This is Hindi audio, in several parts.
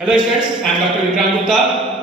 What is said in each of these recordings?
Hello students, I am doctor Vikrant Gupta,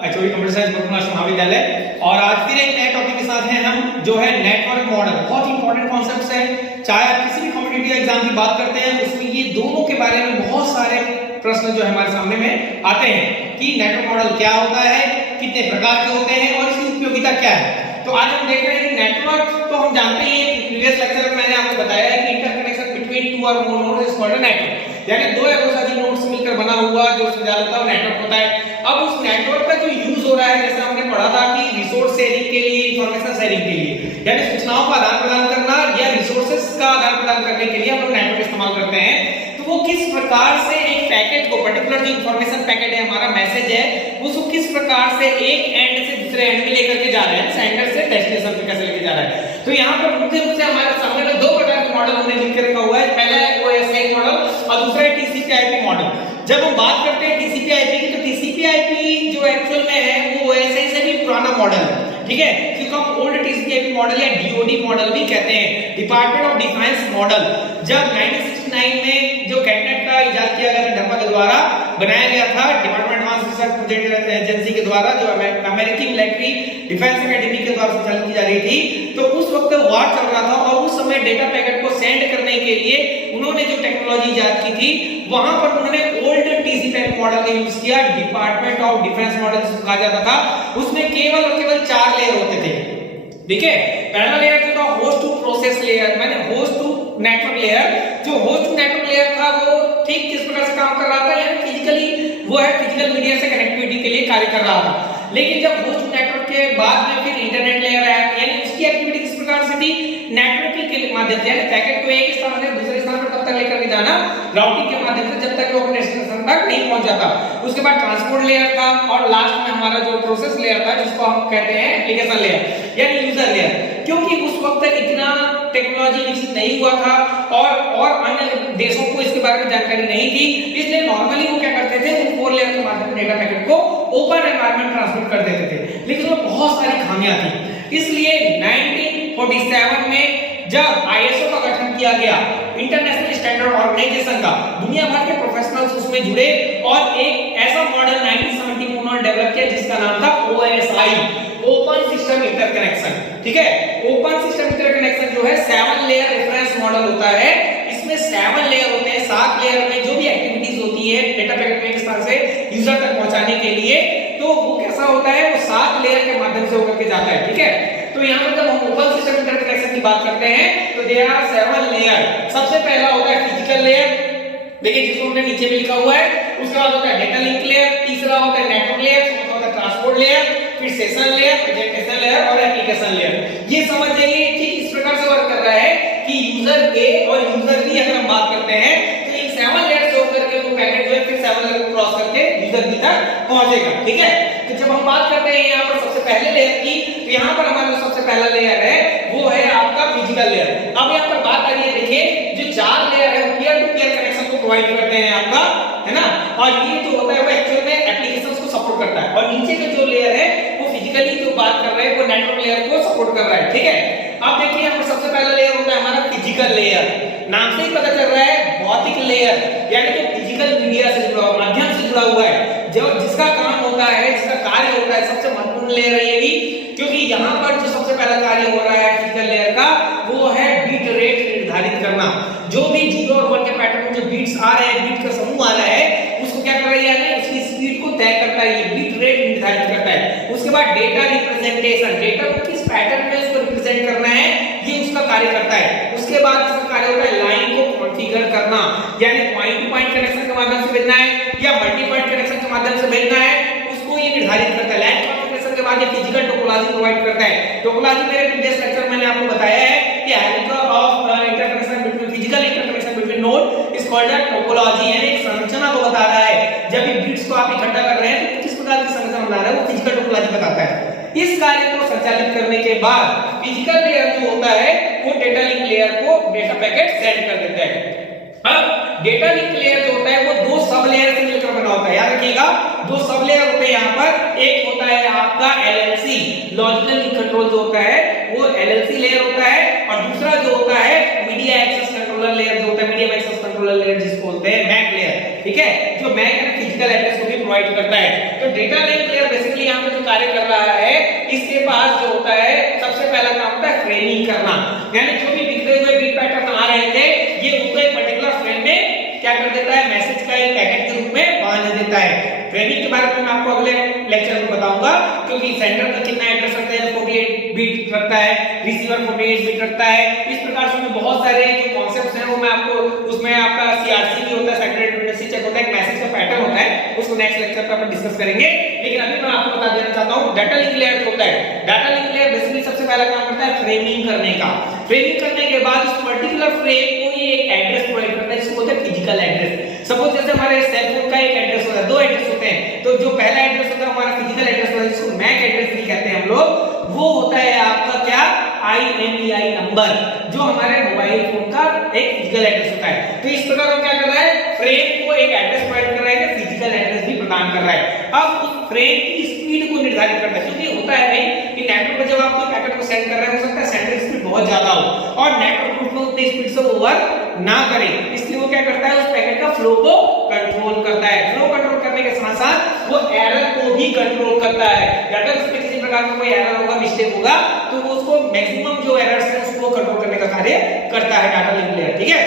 HOD computer science Patna महाविद्यालय। और आज फिर एक नए टॉपिक के साथ हैं हम, जो है नेटवर्क मॉडल। बहुत इंपॉर्टेंट कॉन्सेप्ट्स है। चाहे आप किसी भी कॉम्पिटिटिव एग्जाम की बात करते हैं, उसमें ये दोनों के बारे में बहुत सारे प्रश्न जो है हमारे सामने में आते हैं कि नेटवर्क मॉडल क्या होता है, कितने प्रकार के होते हैं और इसकी उपयोगिता क्या है। तो आज हम देख रहे हैं कि नेटवर्क तो हम जानते ही हैं, प्रीवियस लेक्चर में मैंने आपको बताया है कि इंटरकनेक्शन बिटवीन टू और more nodes is called a network, यानी दो या दो से अधिक नोड्स मिलकर बना हुआ जो संजाल होता है वो नेटवर्क होता है। अब उस नेटवर्क का जो यूज हो रहा है, जैसे हमने पढ़ा था कि रिसोर्स शेयरिंग के लिए, इंफॉर्मेशन शेयरिंग के लिए, यानी सूचनाओं का आदान प्रदान करना या रिसोर्सेज का आदान प्रदान करने के लिए हम लोग नेटवर्क इस्तेमाल करते हैं। तो वो किस प्रकार से एक पैकेट को, पर्टिकुलर जो इंफॉर्मेशन पैकेट है, हमारा मैसेज है, उसको किस प्रकार से एक एंड से दूसरे एंड में लेकर के जा रहे हैं, सेंडर से डेस्टिनेशन पे कैसे लेके जा रहा है। तो यहाँ पर मुख्य रूप से हमारे सामने में दो प्रकार के मॉडल हमने लिख के रखा हुआ है। पहला है ओएसआई मॉडल और दूसरा है टीसीपी/आईपी मॉडल। जब हम बात करते हैं टीसीपी/आईपी की, तो टीसीपी/आईपी जो एक्चुअल में है वो ओएसआई से भी पुराना मॉडल है, ठीक है, जिसको हम ओल्ड टीसीपी/आईपी मॉडल या डीओडी मॉडल भी कहते हैं, डिपार्टमेंट ऑफ डिफेंस मॉडल। जब 1969 में जो कैटनेट का इजाद किया गया था, डब्बा के द्वारा बनाया गया था, department of research project agency के द्वारा, जो अमेरिकी मिलिट्री डिफेंस एकेडमी के द्वारा संचालित की जा रही थी, तो उस वक्त वार चल रहा था और उस समय डेटा पैकेट को सेंड करने के लिए उन्होंने जो टेक्नोलॉजी इजाद की थी, वहां पर उन्होंने ओल्ड टीसीपी मॉडल का यूज किया, डिपार्टमेंट ऑफ डिफेंस मॉडल जिसको कहा जाता था। उसमें केवल और केवल 4 लेयर होते थे, ठीक है। पहला लेयर जो था होस्ट टू प्रोसेस लेयर, माने होस्ट टू नेटवर्क लेयर। जो होस्ट टू नेटवर्क लेयर था वो ठीक किस प्रकार से काम कर रहा था, यानी फिजिकली वो है फिजिकल मीडिया से कनेक्टिविटी के लिए कार्य कर रहा था। लेकिन जब होस्ट टू नेटवर्क के बाद में फिर इंटरनेट लेयर आया, यानी उसकी एक्टिविटी किस प्रकार से थी, नेटवर्किंग के माध्यम से, यानी पैकेट को एक स्थान से दूसरे स्थान पर तब तक लेकर के जाना, राउटिंग के माध्यम से, जब तक वो अपने डेस्टिनेशन तक नहीं पहुंच जाता। उसके बाद ट्रांसपोर्ट लेयर था और लास्ट में हमारा जो प्रोसेस लेयर था, जिसको हम कहते हैं एप्लीकेशन लेयर यानी यूजर लेयर। क्योंकि उस वक्त इतना टेक्नोलॉजी विकसित नहीं हुआ था और अन्य देशों को इसके बारे में जानकारी नहीं थी, इसलिए नॉर्मली वो क्या करते थे, उन 4 लेयर के माध्यम से डेटा पैकेट को ओपन एनवायरनमेंट ट्रांसमिट कर देते थे। लेकिन उसमें बहुत सारी खामियां थी, इसलिए 1947 में जब आईएसओ का गठन किया गया, इंटरनेशनल स्टैंडर्ड ऑर्गेनाइजेशन का, दुनिया भर के प्रोफेशनल्स उसमें जुड़े और एक ऐसा मॉडल 1970 में उन्होंने डेवलप किया जिसका नाम था ओएसआई, ओपन सिस्टम इंटरकनेक्शन, ठीक है। ओपन सिस्टम इंटरकनेक्शन जो है 7 लेयर रेफरेंस मॉडल होता है। इसमें 7 लेयर होते हैं, 7 लेयर में जो भी एक्टिविटीज होती है डेटा पैकेट को एक स्थान से यूजर तक पहुंचाने के लिए, तो वो कैसा होता है, वो 7 लेयर के माध्यम से होकर के जाता है, ठीक है। तो यहाँ पर जब हम ओपन सिस्टम इंटरकनेक्शन की बात करते हैं तो देयर आर 7 लेयर। सबसे पहला होता है फिजिकल लेयर, देखिए जिसको हमने नीचे भी लिखा हुआ है। उसके बाद होता है डेटा लिंक लेयर, तीसरा होता है नेटवर्क लेयर, चौथा होता है ट्रांसपोर्ट लेयर, फिर सेशन लेयर, प्रेजेंटेशन लेयर और एप्लीकेशन लेयर। ये समझ जाइए ठीक इस प्रकार से वर्क कर रहा है कि यूजर ए और यूजर बी अगर हम बात करते हैं तो इन 7 लेयर से होकर के वो पैकेट जो है फिर 7 लेयर को क्रॉस करके यूजर बी तक पहुंचेगा, ठीक है। तो जब हम बात करते हैं यहाँ पर सबसे पहले लेयर की, तो यहाँ पर हमारा जो सबसे पहला लेयर है वो है आपका फिजिकल लेयर। अब यहाँ पर बात आ रही है, देखिए जो 4 लेयर है वो पीयर टू पीयर कनेक्शन को प्रोवाइड करते हैं आपका, है ना। और ये जो होता है वो एक्चुअल में एप्लीकेशंस को सपोर्ट करता है, और नीचे का जो लेयर है वो फिजिकली जो बात कर रहे हैं वो नेटवर्क लेयर को सपोर्ट कर रहा है, ठीक है। अब देखिए यहाँ पर सबसे पहला लेयर होता है हमारा फिजिकल लेयर। नाम से ही पता चल रहा है भौतिक लेयर, यानी कि फिजिकल मीडिया से जुड़ा हुआ, माध्यम से जुड़ा हुआ है, जो जिसका काम होता है, जिसका कार्य होता है, सबसे महत्वपूर्ण लेयर है ये भी, क्योंकि यहाँ पर जो सबसे पहला कार्य हो रहा है फिजिकल लेयर का वो है बीट रेट निर्धारित करना। जो भी 0 और 1 के पैटर्न में जो बीट्स आ रहे हैं, बीट का समूह आ रहा है, उसको क्या कर रही है, उसकी स्पीड को तय करता है, ये बीट रेट निर्धारित करता है। उसके बाद डेटा रिप्रेजेंटेशन, डेटा को किस पैटर्न में उसको रिप्रेजेंट करना है, ये उसका कार्य करता है। उसके बाद इसका कार्य होता है लाइन को कॉन्फ़िगर करना, यानी पॉइंट टू पॉइंट कनेक्शन के माध्यम से भेजना है या मल्टी पॉइंट कनेक्शन के माध्यम से भेजना है, उसको ये निर्धारित करता है। लाइन कॉन्फ़िगरेशन के बाद ये फिजिकल टोपोलॉजी प्रोवाइड करता है। टोपोलॉजी मेरे प्रीवियस लेक्चर मैंने आपको बताया है कि hierarchy of interconnection between physical interconnection between node is called a topology, यानी एक संरचना को बता रहा है। जब भी बिट्स को आप इकट्ठा कर रहे हैं तो किस प्रकार की संरचना बना रहा है, वो फिजिकल टोपोलॉजी बताता है। इस कार्य को संचालित करने के बाद फिजिकल लेयर जो होता है वो डेटा लिंक लेयर को डेटा पैकेट सेंड कर देता है। अब डेटा लिंक लेयर जो होता है वो 2 सब लेयर से मिलकर बना होता है, याद रखिएगा 2 सब लेयर होते हैं यहाँ पर। एक होता है आपका एलएलसी, लॉजिकल लिंक कंट्रोल जो होता है वो एलएलसी लेयर होता है, और दूसरा जो होता है media access control controller layer जो होता है, मीडियम एक्सेस कंट्रोलर लेयर जिसको बोलते हैं मैक लेयर, ठीक है, जो मैक है फिजिकल एड्रेस को भी प्रोवाइड करता है। तो डेटा लिंक लेयर बेसिकली यहाँ पे जो कार्य कर रहा है, इसके पास जो होता है सबसे पहला काम होता है फ्रेमिंग करना, यानी जो भी बिखरे हुए बिट पैटर्न आ रहे थे ये उनको एक पर्टिकुलर फ्रेम में क्या कर देता है, मैसेज का एक पैकेट के रूप में बांध देता है। फ्रेमिंग के बारे में मैं आपको अगले लेक्चर में बताऊंगा, क्योंकि सेंडर का कितना एड्रेस रखता है, 48 बिट रखता है, रिसीवर 48 बिट रखता है। इस प्रकार से बहुत सारे जो कॉन्सेप्ट्स हैं वो मैं आपको, उसमें आपका सीआरसी भी होता है, सेक्रेटरी रिडंडेंसी चेक होता है, एक मैसेज का पैटर्न होता है, उसको नेक्स्ट लेक्चर पे अपन डिस्कस करेंगे। लेकिन अभी मैं आपको बता देना चाहता हूं डाटा लिंक लेयर होता है। डाटा लिंक लेयर बेसिकली सबसे पहला काम करता है फ्रेमिंग करने का। फ्रेमिंग करने के बाद उस पर्टिकुलर फ्रेम को ये एक एड्रेस प्रोवाइड करता है, जिसको बोलते हैं फिजिकल एड्रेस। सपोज जैसे हमारे सेल फोन का एक एड्रेस होता है, दो एड्रेस होते हैं, तो जो पहला एड्रेस होता है हमारा फिजिकल एड्रेस होता है, जिसको मैक एड्रेस भी कहते हैं हम लोग, वो होता है आपका क्या, IMEI नंबर, जो हमारे मोबाइल फोन का एक फिजिकल एड्रेस होता है। तो इस प्रकार वो क्या कर रहा है, फ्रेम को एक एड्रेस प्रोवाइड कर रहा है, फिजिकल एड्रेस भी प्रदान कर रहा है। अब उस फ्रेम की स्पीड को निर्धारित करता है, क्योंकि होता है भाई कि नेटवर्क पर जब आप कोई पैकेट को सेंड कर रहे हैं, हो सकता है सेंडर स्पीड बहुत ज्यादा हो और नेटवर्क को उतनी स्पीड से ओवर ना करे, इसलिए वो क्या करता है, उस पैकेट का फ्लो को कंट्रोल करता है। फ्लो कंट्रोल करने के साथ साथ वो एरर को भी कंट्रोल करता है। अगर उसमें किसी प्रकार का कोई एरर होगा, मिस्टेक होगा, तो वो उसको मैक्सिमम जो एरर्स है उसको कंट्रोल करने का कार्य करता है डाटा लिंक लेयर, ठीक है।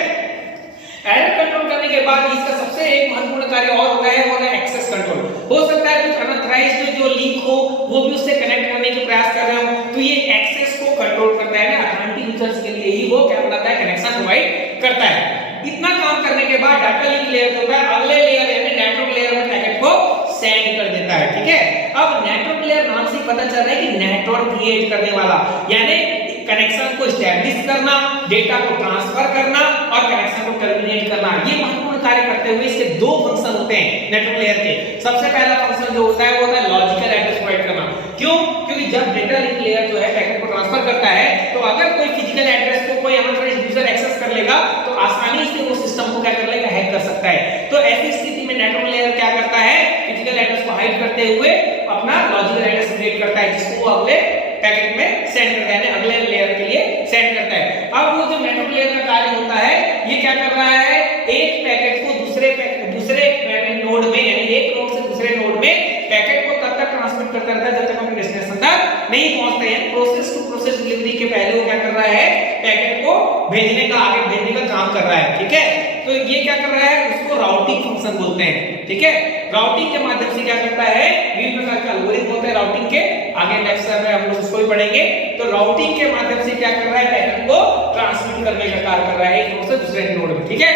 एरर कंट्रोल करने के बाद इसका सबसे एक महत्वपूर्ण कार्य और होता है, वो है एक्सेस कंट्रोल। हो सकता है कुछ अनऑथराइज्ड जो लिंक हो वो भी उससे कनेक्ट करने के प्रयास कर रहे हो, तो ये एक्सेस को कंट्रोल करता है ना, अथॉरिटी यूजर्स के लिए ही वो क्या बनाता है, कनेक्शन प्रोवाइड करता है। इतना काम करने के बाद डाटा लिंक लेयर जो है अगले लेयर यानी नेटवर्क लेयर में पैकेट को सेंड कर देता है, ठीक है। अब नेटवर्क लेयर नाम से पता चल रहा है कि नेटवर्क क्रिएट करने वाला, यानी कनेक्शन को एस्टैब्लिश करना, डेटा को ट्रांसफर करना और कनेक्शन को टर्मिनेट करना, ये महत्वपूर्ण कार्य करते हुए इसके दो फंक्शन होते हैं नेटवर्क लेयर के। सबसे पहला फंक्शन जो होता है वो होता है लॉजिकल एड्रेस प्रोवाइड करना। क्यों? क्योंकि जब डेटा लिंक लेयर जो है पैकेट को ट्रांसफर करता है, तो अगर कोई फिजिकल एड्रेस को कोई अनऑथराइज्ड यूजर एक्सेस कर लेगा तो आसानी से वो सिस्टम को क्या कर लेगा, हैक कर सकता है। तो ऐसी स्थिति में नेटवर्क लेयर क्या करता है, फिजिकल एड्रेस को हाइड करते हुए अपना लॉजिकल एड्रेस क्रिएट करता है, जिसको वो अगले पैकेट में सेंड करता है, अगले लेयर के लिए सेंड करता है। अब वो जो नेटवर्क लेयर का कार्य होता है, ये क्या कर रहा है, एक पैकेट को दूसरे नोड में, यानी एक नोड से दूसरे नोड में पैकेट को तब तक ट्रांसमिट करता रहता है जब तक अपने डेस्टिनेशन तक नहीं पहुंचते हैं। प्रोसेस टू प्रोसेस डिलीवरी के पहले वो क्या कर रहा है, पैकेट को भेजने का, आगे भेजने का काम कर रहा है, ठीक है। तो ये क्या कर रहा है, उसको राउटिंग फंक्शन बोलते हैं, ठीक है। राउटिंग के माध्यम से क्या करता है, विभिन्न प्रकार के एल्गोरिथम होते हैं राउटिंग के, आगे नेक्स्ट में हम लोग उसको भी पढ़ेंगे। तो राउटिंग के माध्यम से क्या कर रहा है, पैकेट को ट्रांसमिट करने का कार्य कर रहा है एक नोड से दूसरे नोड में, ठीक है।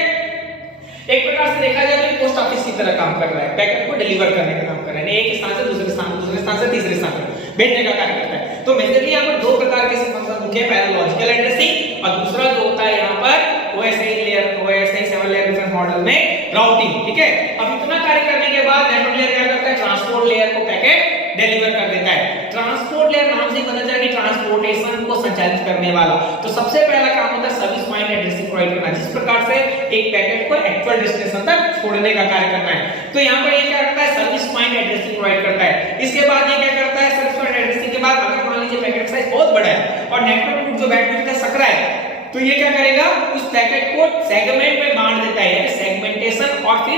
एक प्रकार से देखा जाए तो पोस्ट ऑफिस की तरह काम कर रहा है, पैकेट को डिलीवर करने का काम कर रहा है, एक स्थान से दूसरे स्थान से तीसरे स्थान पर भेजने का कार्य करता है। तो मेजरली यहाँ पर दो प्रकार के फंक्शन मुख्य है, पहला लॉजिकल एड्रेसिंग और दूसरा जो होता है यहाँ पर OSI layer, OSI 7 layer difference model में राउटिंग, ठीक है। अब इतना कार्य करने के बाद नेटवर्क लेयर क्या करता है, ट्रांसपोर्ट लेयर को पैकेट डिलीवर कर देता है। ट्रांसपोर्ट लेयर नाम से पता चला कि ट्रांसपोर्टेशन को संचालित करने वाला। तो सबसे पहला काम होता है सर्विस माइंड एड्रेसिंग प्रोवाइड करना, जिस प्रकार से एक पैकेट को एक्चुअल डेस्टिनेशन तक छोड़ने का कार्य करना है। तो यहाँ पर ये क्या करता है, सर्विस माइंड एड्रेसिंग प्रोवाइड करता है। इसके बाद ये क्या करता है, सर्विस माइंड एड्रेसिंग के बाद अगर मान लीजिए पैकेट साइज बहुत बड़ा है और नेटवर्क जो बैंडविड्थ है सकरा है, तो ये क्या करेगा, उस पैकेट को सेगमेंट में बांट देता है, यानी सेगमेंटेशन और फिर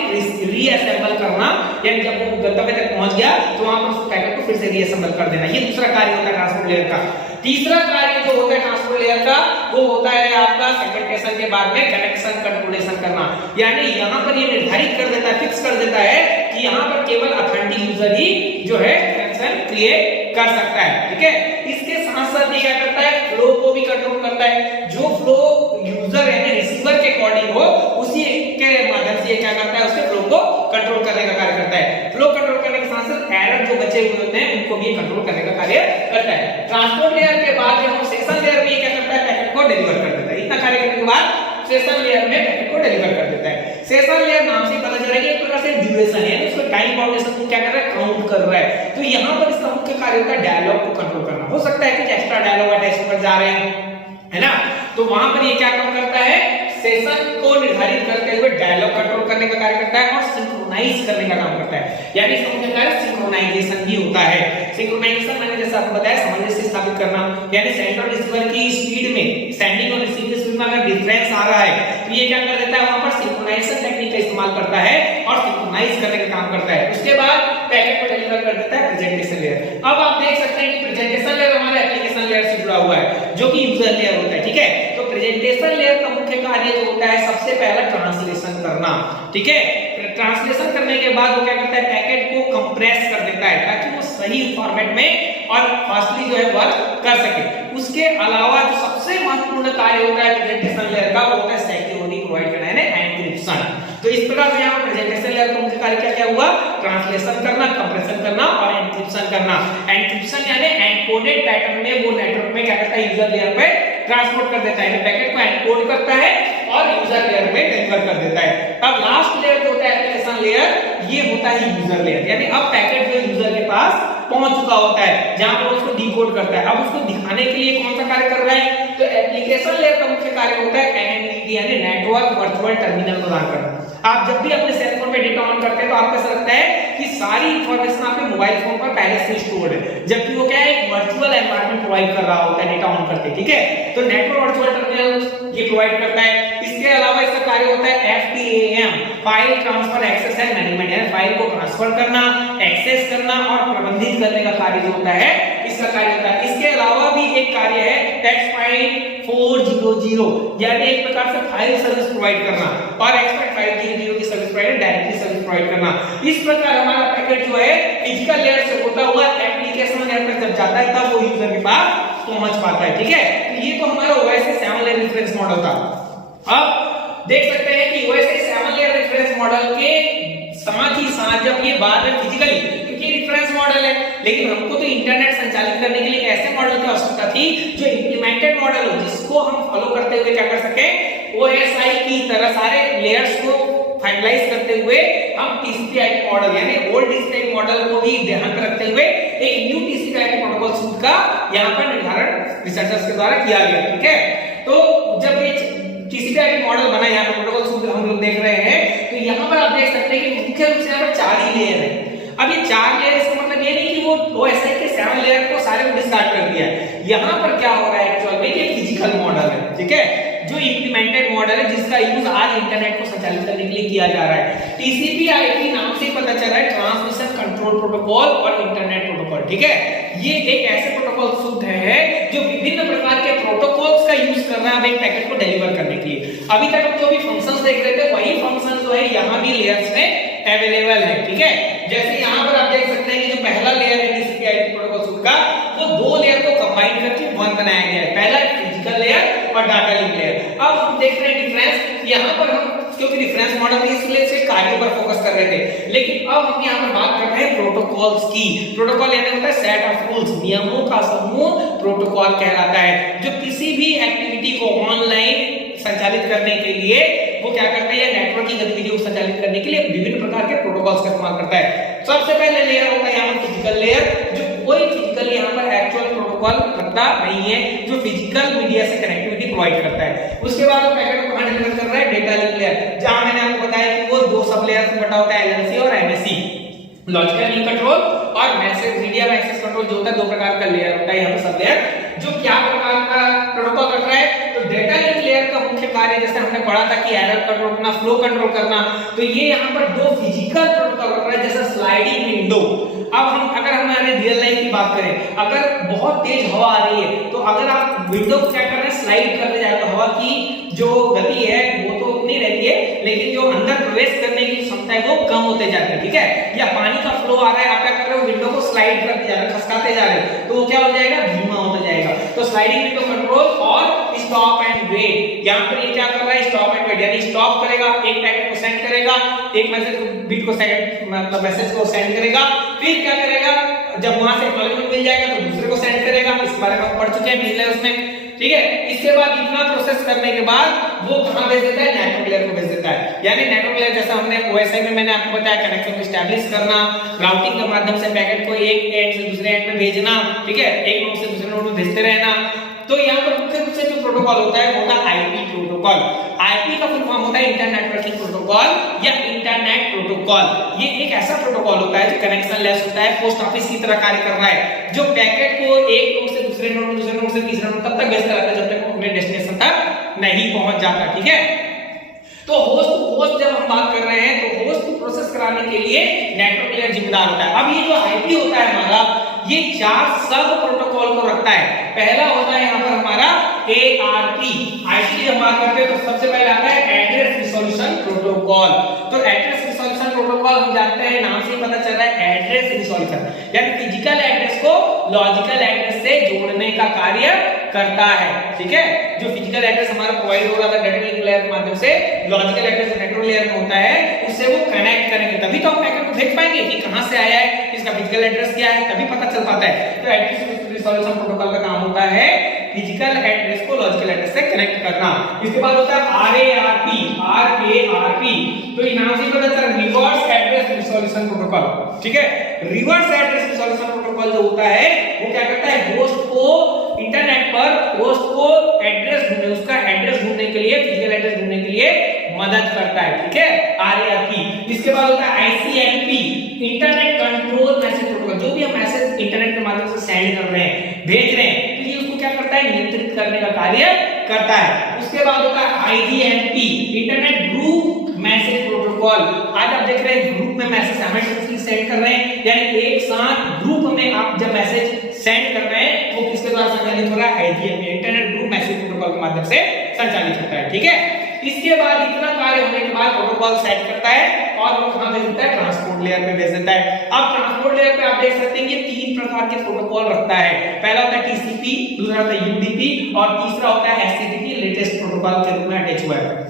रीअसेंबल करना, यानी जब वो गंतव्य तक पहुंच गया तो वहां पर उस पैकेट को फिर से रीअसेंबल कर देना। ये दूसरा कार्य होता है ट्रांसपोर्ट लेयर का। तीसरा कार्य जो होता है ट्रांसपोर्ट लेयर का, वो होता है आपका सेगमेंटेशन के बाद में कनेक्शन कंट्रोलेशन करना, यानी यहां पर ये निर्धारित कर देता है, फिक्स कर देता है कि यहां पर केवल अथेंटिक यूजर ही जो है कनेक्शन क्रिएट कर सकता है, ठीक है। इसके साथ साथ ये क्या करता है, फ्लो को भी कंट्रोल करता है। जो फ्लो यूजर यानी रिसीवर के अकॉर्डिंग हो, उसी के माध्यम से ये क्या करता है, उसके फ्लो को कंट्रोल करने का कार्य करता है। फ्लो कंट्रोल करने के साथ साथ एरर जो बचे हुए होते हैं उनको भी कंट्रोल करने का कार्य करता है। ट्रांसपोर्ट लेयर के बाद जब हम सेशन लेयर में क्या करता है, पैकेट को डिलीवर कर देता है। इतना कार्य करने के बाद सेशन लेयर में पैकेट को डिलीवर कर देता है। सेशन लेयर नाम से पता चल रहा है कि एक प्रकार से ड्यूरेशन है, उसको टाइम बाउंडेशन को क्या कर रहा है, काउंट कर रहा है। तो यहाँ पर इसका मुख्य कार्य होता है डायलॉग को कंट्रोल करना। हो सकता है कि एक्स्ट्रा डायलॉग अटैच कर जा रहे हैं, है ना, तो वहां पर ये क्या काम करता है, सेशन को निर्धारित करते हुए डायलॉग कंट्रोल करने का कार्य करता है और सिंक्रोनाइज करने का काम करता है, यानी इसका मुख्य कार्य सिंक्रोनाइजेशन भी होता है। सिंक्रोनाइजेशन मैंने जैसा आपको बताया सामंजस्य स्थापित करना, यानी सेंडर और रिसीवर की स्पीड में, सेंडिंग और रिसीविंग की स्पीड में अगर डिफरेंस आ रहा है तो ये क्या कर देता है, वहां पर सिंक्रोनाइजेशन टेक्निक का इस्तेमाल करता है और सिंक्रोनाइज करने का काम करता है। उसके बाद पैकेट को डिलीवर कर देता है प्रेजेंटेशन लेयर। अब आप देख सकते हैं कि प्रेजेंटेशन लेयर हमारे एप्लीकेशन लेयर से जुड़ा हुआ है जो कि यूजर लेयर होता है, ठीक है। तो प्रेजेंटेशन लेयर का मुख्य कार्य जो होता है सबसे पहला ट्रांसलेशन करना, ठीक है। ट्रांसलेशन करने के बाद वो क्या करता है, पैकेट को कंप्रेस कर देता है ताकि वो सही फॉर्मेट में और फास्टली जो है वर्क कर सके। उसके अलावा जो सबसे महत्वपूर्ण कार्य होता है प्रेजेंटेशन लेयर का, वो होता है सिक्योरिटी प्रोवाइड करना, यानी एन्क्रिप्शन। तो इस प्रकार से यहाँ प्रेजेंटेशन लेयर का मुख्य कार्य क्या हुआ, ट्रांसलेशन करना, कंप्रेशन करना और एन्क्रिप्शन करना। एन्क्रिप्शन यानी एनकोडेड पैटर्न में वो नेटवर्क में क्या करता है, यूजर लेयर पे ट्रांसपोर्ट कर देता है, पैकेट को एनकोड करता है और यूजर लेयर में डिलीवर कर देता है। अब लास्ट लेयर जो होता है एप्लीकेशन लेयर, ये होता है यूजर लेयर, यानी अब पैकेट जो यूजर के पास पहुंच चुका होता है, जहां पर उसको डिकोड करता है। अब उसको दिखाने के लिए कौन सा कार्य कर रहा है, तो एप्लीकेशन लेयर का मुख्य कार्य होता है एनवीडी यानी नेटवर्क वर्चुअल टर्मिनल प्रदान करना। आप जब भी अपने सेल फोन पे डेटा ऑन करते हैं तो आपको ऐसा लगता है कि सारी इंफॉर्मेशन आपके मोबाइल फोन पर पहले से स्टोर्ड है, जबकि वो क्या है, एक वर्चुअल एनवायरनमेंट प्रोवाइड कर रहा होता है डेटा ऑन करते, ठीक है। तो नेटवर्क वर्चुअल टर्मिनल ये प्रोवाइड करता है। इसके अलावा इसका कार्य होता है FTAM, file transfer access and management, यानी फाइल को ट्रांसफर करना, एक्सेस करना और प्रबंधित करने का कार्य जो होता है इसका कार्य होता है। इसके अलावा भी एक कार्य है एक्सपाइट 400, यानी एक प्रकार से फाइल सर्विस प्रोवाइड करना, और एक्सपाइट 500 की service provider directly service provide करना। इस प्रकार हमारा पैकेट जो है फिजिकल लेयर से होता हुआ एप्लीकेशन लेयर तक जब जाता है तब वो यूजर के पास पहुंच पाता है, ठीक है। तो ये तो हमारा OSI 7 लेयर रेफरेंस मॉडल था। अब देख सकते हैं कि OSI 7 लेयर रेफरेंस मॉडल के साथ ही साथ जब ये बात है फिजिकली, क्योंकि रेफरेंस मॉडल है, लेकिन हमको तो इंटरनेट संचालित करने के लिए ऐसे मॉडल की आवश्यकता थी जो इंप्लीमेंटेड मॉडल हो, जिसको हम फॉलो करते हुए क्या कर सके, OSI की तरह सारे लेयर्स को फाइनलाइज करते हुए हम TCP/IP मॉडल यानी ओल्ड TCP/IP मॉडल को भी ध्यान में रखते हुए एक न्यू TCP/IP प्रोटोकॉल सूट का यहाँ पर निर्धारण रिसर्चर्स के द्वारा किया गया, ठीक है। तो जब ये TCP/IP मॉडल बना, यहाँ पर प्रोटोकॉल सूट हम लोग देख रहे हैं, तो यहाँ पर आप देख सकते हैं कि मुख्य रूप से यहाँ पर 4 ही लेयर है। अब ये 4 लेयर, इसका मतलब ये नहीं कि वो OSI के 7 लेयर को सारे को डिस्कार्ड कर दिया है। यहाँ पर क्या हो रहा है एक्चुअल में, ये फिजिकल मॉडल है, ठीक है, जो इंप्लीमेंटेड मॉडल है जिसका यूज आज इंटरनेट को संचालित करने के लिए किया जा रहा है। TCP/IP नाम से पता चल रहा है ट्रांसमिशन कंट्रोल प्रोटोकॉल और इंटरनेट प्रोटोकॉल, ठीक है। ये एक ऐसे प्रोटोकॉल सूट है जो विभिन्न प्रकार के प्रोटोकॉल्स का यूज कर रहा है एक पैकेट को डिलीवर करने के लिए। अभी तक हम जो भी फंक्शंस देख रहे थे वही फंक्शन जो है यहाँ भी लेयर्स में अवेलेबल है, ठीक है। जैसे यहाँ पर आप देख सकते हैं कि जो पहला लेयर है TCP/IP प्रोटोकॉल सूट का, वो 2 लेयर को कंबाइन करके वन बनाया गया है। पहला फिजिकल लेयर और डाटा लिंक लेयर। अब हम देख रहे हैं डिफरेंस, यहाँ पर हम क्योंकि डिफरेंस मॉडल थी इसलिए से कार्यों पर फोकस कर रहे थे, लेकिन अब हम यहाँ पर बात कर रहे हैं प्रोटोकॉल्स की। प्रोटोकॉल यानी होता है सेट ऑफ रूल्स, नियमों का समूह प्रोटोकॉल कहलाता है, जो किसी भी एक्टिविटी को ऑनलाइन संचालित करने के लिए वो क्या करता है, नेटवर्क की गतिविधियों को संचालित करने के लिए विभिन्न प्रकार के प्रोटोकॉल्स का इस्तेमाल करता है। सबसे पहले लेयर होता है यहाँ पर फिजिकल लेयर, जो कोई फिजिकल यहाँ पर एक्चुअल प्रोटोकॉल रखता नहीं है, जो फिजिकल मीडिया से कनेक्टिविटी प्रोवाइड करता है। उसके बाद वो पैकेट को कहां डिलीवर कर रहा है, डेटा लिंक लेयर, जहां मैंने आपको बताया कि वो 2 सब लेयर्स में बटा होता है, LNC और MAC, लॉजिकल लिंक कंट्रोल और मैसेज मीडिया एक्सेस कंट्रोल, जो होता है 2 प्रकार का लेयर होता है यहाँ पर सब लेयर, जो क्या प्रकार का प्रोटोकॉल रख रहा है। तो डेटा लिंक लेयर का मुख्य कार्य जैसे हमने पढ़ा था कि एरर कंट्रोल करना, फ्लो कंट्रोल करना, तो ये यहाँ पर 2 फिजिकल प्रोटोकॉल रख रहा है, जैसे स्लाइडिंग विंडो। अब हम अगर हमारे रियल लाइफ की बात करें, अगर बहुत तेज हवा आ रही है तो अगर आप विंडो को क्या कर रहे हैं, स्लाइड करते जाए, तो हवा की जो गति है वो तो नहीं रहती है, लेकिन जो अंदर प्रवेश करने की क्षमता है वो कम होते जाती है, ठीक है। या पानी का फ्लो आ रहा है, आप क्या कर रहे हो, विंडो को स्लाइड करते जा रहे हो, खसकाते जा रहे हो, तो वो क्या हो जाएगा, धीमा होता जाएगा। तो स्लाइडिंग विंडो कंट्रोल और स्टॉप एंड वेट, यहाँ पर ये क्या कर रहा है, स्टॉप एंड वेट, यानी स्टॉप करेगा, एक पैकेट को सेंड करेगा, एक मैसेज बिट को सेंड मतलब मैसेज को सेंड करेगा, फिर क्या करेगा, जब वहां से एक्नॉलेजमेंट मिल जाएगा तो दूसरे को सेंड करेगा। इस बारे में हम पढ़ चुके हैं पिछले उसमें, ठीक है। इसके बाद इतना प्रोसेस करने के बाद वो कहां भेज देता है, नेटवर्क लेयर को भेज देता है। यानी नेटवर्क लेयर जैसा हमने OSI में मैंने आपको बताया, कनेक्शन को एस्टैब्लिश करना, राउटिंग के माध्यम से पैकेट को एक एंड से दूसरे एंड में भेजना, ठीक है, एक नोड से दूसरे नोड में भेजते रहना। तो यहाँ पर मुख्य रूप से जो प्रोटोकॉल होता है वो होता है IP प्रोटोकॉल। आईपी का फुल फॉर्म होता है इंटर नेटवर्किंग प्रोटोकॉल या इंटरनेट प्रोटोकॉल। ये एक ऐसा प्रोटोकॉल होता है जो कनेक्शन लेस होता है, पोस्ट ऑफिस की तरह कार्य कर रहा है, जो पैकेट को एक नोड से दूसरे नोड, दूसरे नोड से तीसरे नोड तब तक भेजता रहता है जब तक वो अपने डेस्टिनेशन तक नहीं पहुंच जाता। ठीक है, तो होस्ट टू होस्ट जब हम बात कर रहे हैं तो होस्ट को प्रोसेस कराने के लिए नेटवर्क लेयर जिम्मेदार होता है। अब ये जो आईपी होता है हमारा, ये 4 सब प्रोटोकॉल को रखता है। पहला होता है यहाँ पर हमारा ARP। आईपी जब बात करते हैं तो सबसे पहले आता है एड्रेस रिजोल्यूशन प्रोटोकॉल। तो एड्रेस रिजोल्यूशन प्रोटोकॉल हम जानते हैं, नाम से ही पता चल रहा है एड्रेस रिजोल्यूशन, यानी फिजिकल एड्रेस को लॉजिकल एड्रेस से जोड़ने का कार्य करता है। ठीक है, जो फिजिकल एड्रेस हमारा प्रोवाइड हो रहा था डाटा लिंक लेयर के माध्यम से, लॉजिकल एड्रेस नेटवर्क लेयर में होता है, उससे वो कनेक्ट करेंगे, तभी तो हम पैकेट को भेज पाएंगे कि कहां से आया है, इसका फिजिकल एड्रेस क्या है, तभी पता चल पाता है। तो एड्रेस रिजोल्यूशन प्रोटोकॉल का काम होता है फिजिकल एड्रेस को लॉजिकल एड्रेस से कनेक्ट करना। इसके बाद होता है RARP। तो ये नाम से ही पता चल रहा है रिवर्स एड्रेस रिजोल्यूशन प्रोटोकॉल। ठीक है, रिवर्स एड्रेस रिजोल्यूशन प्रोटोकॉल जो होता है वो क्या करता है, होस्ट को इंटरनेट पर होस्ट को एड्रेस ढूंढने, उसका एड्रेस ढूंढने के लिए, फिजिकल एड्रेस ढूंढने के लिए मदद करता है। ठीक है, RARP। इसके बाद होता है ICMP, internet control message protocol. जो भी हम मैसेज इंटरनेट के माध्यम से सेंड कर रहे हैं, भेज रहे हैं, तो ये उसको क्या करता है, नियंत्रित करने का कार्य करता है। उसके बाद होता है IGMP, internet group message protocol. आज आप देख रहे हैं ग्रुप में मैसेज साइमल्टेनियसली सेंड कर रहे हैं, यानी एक साथ ग्रुप में आप जब मैसेज सेंड कर रहे हैं वो किसके द्वारा संचालित हो रहा है, IGMP, internet group message protocol के माध्यम से संचालित होता है। ठीक है, इसके बाद इतना कार्य होने के बाद प्रोटोकॉल सेट करता है और वो कहां भेज देता है, ट्रांसपोर्ट लेयर पे भेज देता है। अब ट्रांसपोर्ट लेयर पे आप देख सकते हैं ये 3 प्रकार के प्रोटोकॉल रखता है। पहला होता है TCP, दूसरा होता है UDP और तीसरा होता है HTTP, लेटेस्ट प्रोटोकॉल के रूप में अटैच हुआ है।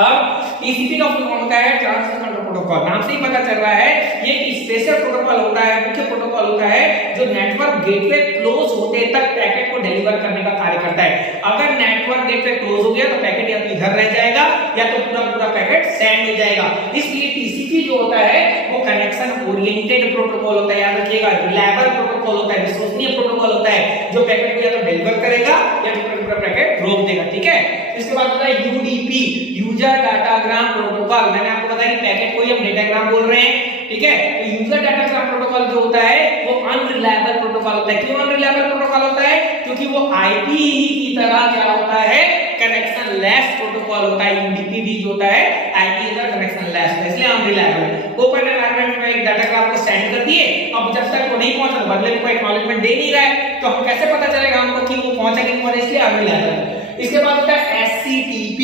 अब TCP का फुल फॉर्म होता है ट्रांसपोर्ट कंट्रोल प्रोटोकॉल। नाम से ही पता चल रहा है ये एक स्पेशल प्रोटोकॉल होता है, मुख्य प्रोटोकॉल होता है जो नेटवर्क गेटवे क्लोज होते तक पैकेट को डिलीवर करने का कार्य करता है। अगर नेटवर्क गेटवे क्लोज हो गया तो पैकेट या तो इधर रह जाएगा या तो पूरा पैकेट सेंड हो जाएगा। इसलिए TCP जो होता है वो कनेक्शन ओरिएंटेड प्रोटोकॉल होता है, याद रखिएगा, रिलायबल प्रोटोकॉल होता है, विश्वसनीय प्रोटोकॉल होता है, जो पैकेट को या तो डिलीवर करेगा या तो पूरा पैकेट रोक देगा। ठीक है, इसके बाद होता है UDP, यूजर डाटाग्राम प्रोटोकॉल। मैंने आपको बताया कि पैकेट को ही हम डेटाग्राम बोल रहे हैं। ठीक है, तो यूजर डाटाग्राम प्रोटोकॉल जो होता है वो अनरिलायबल प्रोटोकॉल होता है। क्यों अनरिलायबल प्रोटोकॉल होता है, क्योंकि वो आईपी की तरह क्या होता है, कनेक्शन लेस प्रोटोकॉल होता है। UDP भी जो होता है आईपी की तरह कनेक्शन लेस है, इसलिए अनरिलायबल। ओपन एनवायरनमेंट में एक डाटाग्राम को सेंड कर दिए, अब जब तक वो नहीं पहुंचा, बदले में कोई एक्नॉलेजमेंट दे नहीं रहा है, तो हम कैसे पता चलेगा हमको कि वो पहुंचा कि नहीं पहुंचा, इसलिए अनरिलायबल। इसके बाद होता है SCTP,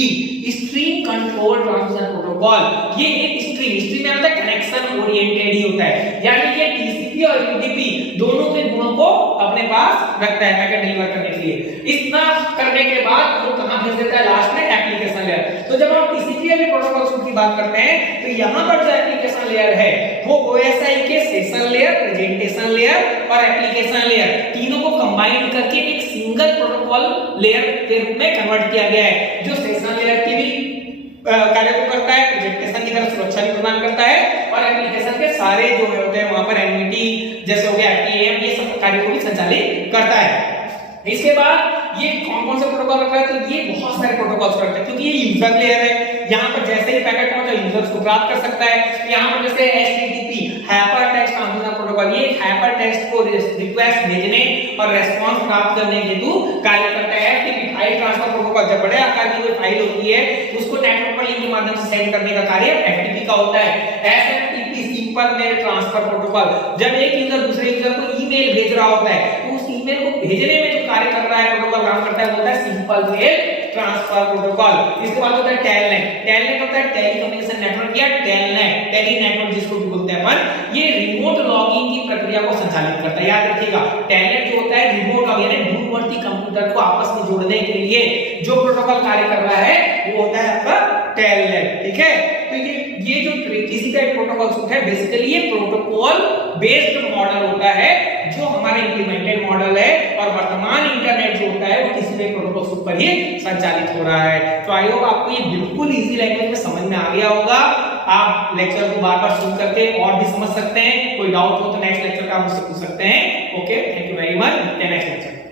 stream control transmission protocol. ये एक स्ट्रीम में होता है कनेक्शन ओरिएंटेड ही होता है, यानी कि TCP और UDP दोनों के गुणों को अपने पास रखता है पैकेट डिलीवर करने के लिए। इतना करने के बाद वो कहां भेज देता है, लास्ट में एप्लीकेशन लेयर। तो जब हम TCP और प्रोटोकॉल की बात करते हैं तो यहां पर जो एप्लीकेशन लेयर है वो OSI के सेशन लेयर, प्रेजेंटेशन लेयर और एप्लीकेशन लेयर तीनों को कंबाइन करके एक सिंगल प्रोटोकॉल लेयर के रूप में कन्वर्ट किया गया है, जो सेशन लेयर की भी कार्य को करता है, प्रेजेंटेशन की तरह सुरक्षा भी प्रदान करता है और एप्लीकेशन के सारे जो होते हैं वहां पर एनवीटी जैसे हो गया IPAM, ये सब कार्य को भी संचालित करता है। इसके बाद ये कौन से प्रोटोकॉल रखा है, तो ये बहुत सारे प्रोटोकॉल्स रखते हैं, क्योंकि ये यूजर लेयर है। यहाँ पर जैसे ही पैकेट पहुंचा यूजर उसको प्राप्त कर सकता है। यहाँ पर जैसे HTTP, hyper text transmission protocol, ये हाइपर टेक्स्ट को रिक्वेस्ट भेजने और रेस्पॉन्स प्राप्त करने हेतु कार्य करता है। फाइल ट्रांसफर प्रोटोकॉल, जब बड़े आकार की कोई फाइल होती है उसको नेटवर्क पर लिंक के माध्यम से सेंड करने का कार्य FTP का होता है। SFTP, simple mail transfer protocol, जब एक यूजर दूसरे यूजर को ईमेल भेज रहा होता है तो उस ईमेल को भेजने में जो कार्य कर रहा है प्रोटोकॉल काम करता है वो होता है सिंपल मेल ट्रांसफर प्रोटोकॉल। इसके बाद होता है टेलनेट। टेलनेट होता है टेलीकम्युनिकेशन नेटवर्क या टेलनेट, टेली नेटवर्क जिसको भी बोलते हैं अपन। ये रिमोट लॉगिंग की प्रक्रिया को संचालित करता है, याद रखिएगा। टेलनेट जो होता है रिमोट लॉगिंग, यानी दूरवर्ती कंप्यूटर को आपस में जोड़ने के लिए जो प्रोटोकॉल कार्य कर रहा है वो होता है आपका टेलनेट। ठीक है, तो ये जो किसी का एक प्रोटोकॉल सूट है, बेसिकली ये प्रोटोकॉल बेस्ड मॉडल होता है जो हमारा इंप्लीमेंटेड मॉडल है और वर्तमान इंटरनेट जो होता है वो किसी भी प्रोटोकॉल सूट पर ही संचालित हो रहा है। तो आई होप आपको ये बिल्कुल इजी लैंग्वेज में समझ में आ गया होगा। आप लेक्चर को बार-बार सुन करके और भी समझ सकते हैं। कोई डाउट हो तो नेक्स्ट लेक्चर का आप मुझसे पूछ सकते हैं। Okay, thank you very much, next lecture.